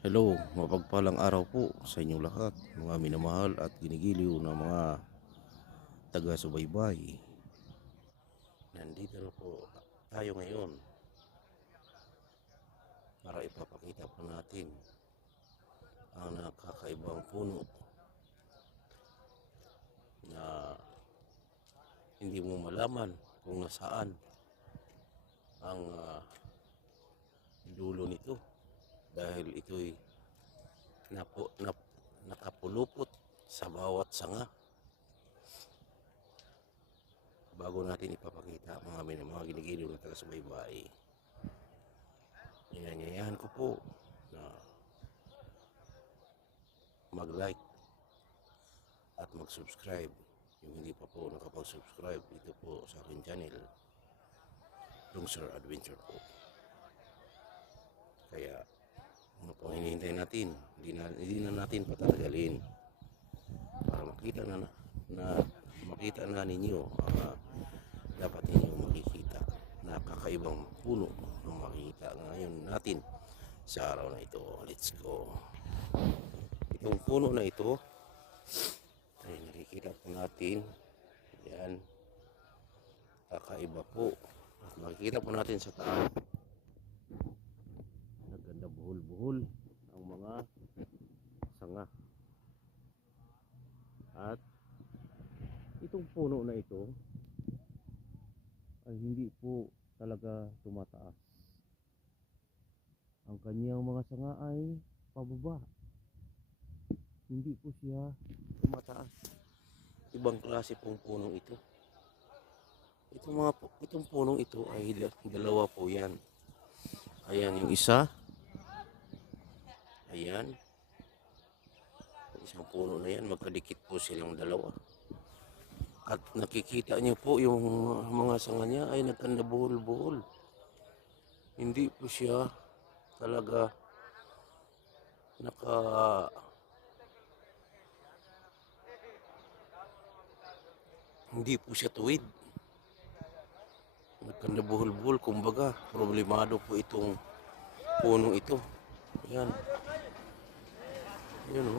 Hello, mapagpalang araw po sa inyong lahat, mga minamahal at ginigiliw na mga taga-subaybay. Nandito na po tayo ngayon para ipapakita po natin ang nakakaibang puno na hindi mo malaman kung nasaan ang dulo nito dahil ito'y nakapulupot sa bawat sanga. Bago natin ipapakita mga ginigiliw na taga-subaybay, inanyayahan ko po na mag-like at mag-subscribe yung hindi pa po nakapag-subscribe dito po sa aking channel, Lungsur Adventure po. Kaya ano pong hinihintay natin, hindi na natin patatagalin para makita na ninyo ang dapat ninyo makikita na kakaibang puno na makikita ngayon natin sa araw na ito. Let's go. Itong puno na ito ay nakikita po natin, yan, kakaiba po. At makikita po natin sa taas, naganda buhol-buhol ang mga sanga. At itong puno na ito ay hindi po talaga tumataas. Ang kanyang mga sanga ay pababa. Hindi po siya tumataas. Ibang klase pong punong ito. Itong punong ito ay dalawa po yan. Ayan yung isa. Ayan. Isang puno na yan. Magkadikit po silang dalawa. At nakikita niyo po yung mga sanga niya ay nagkanda buhol-buhol. Hindi po siya talaga hindi po siya tuwid. Nagkanda buhol-buhol. Kumbaga, problemado po itong punong ito. Ayan. Ayan o.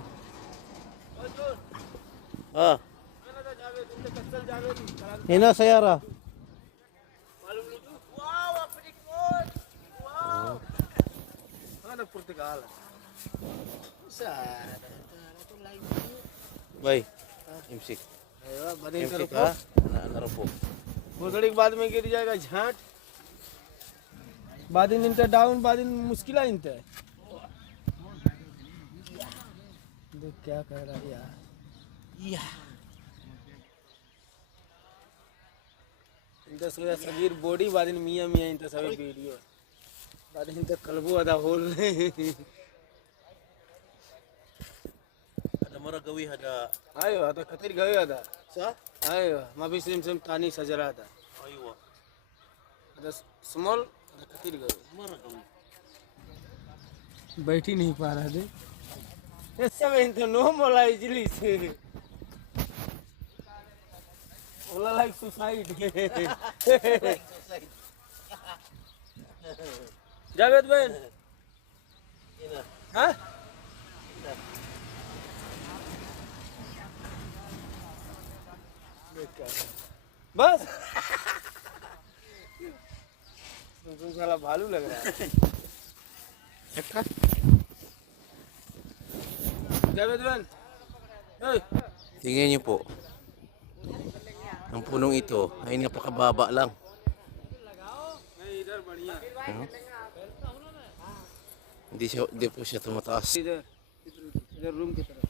Hina sayara. Wow, apa ni kot? Wow. Ada Portugal. Sad. Itu lain. Bye. MC. अरे बदन MC करो का ना रखो. वो थोड़ी बाद में गिर जाएगा झाट बाद इन इंटर डाउन बाद इन मुश्किल है इंटर देख क्या कह रहा है यार या इंटर सोया सगीर बॉडी बाद इन मियां मियां इंटर सब वीडियो बाद इन इंटर कलबो आधा होल Ada maragawi ada. आयो आता खतिर गयो आधा Sa? आयो माबी सिम तानी सजरा था Aywa. ada small ada kecil gak Maragawi. बैठी नहीं पा रहा थे ऐसा में तो नो मोला इजली से ओला लाइक सुसाइड जावेद बहन हाँ बस तुमको साला भालू लग रहा है जावेद बहन Tingnan niyo po. Ang punong ito ay napakababa lang. इधर बढ़िया Hindi po siya tumataas. इधर इधर रूम की तरफ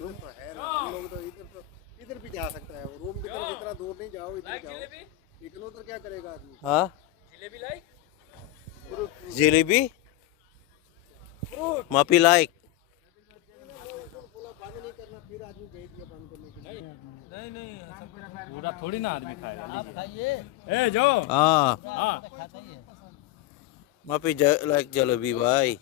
रूम तो है ना हम लोग तो इधर भी जा सकता है रूम की तरफ इतना दूर नहीं जाओ इधर जाओ इतना उधर क्या करेगा आदमी Ha? Jalebi? Mapi like. बंद नहीं करना फिर आदमी भेज दिया बंद करने के लिए नहीं नहीं पूरा थोड़ी ना आदमी खाएगा आप खाइए ए जो Ah, हाँ mapi like Jollibee, bye.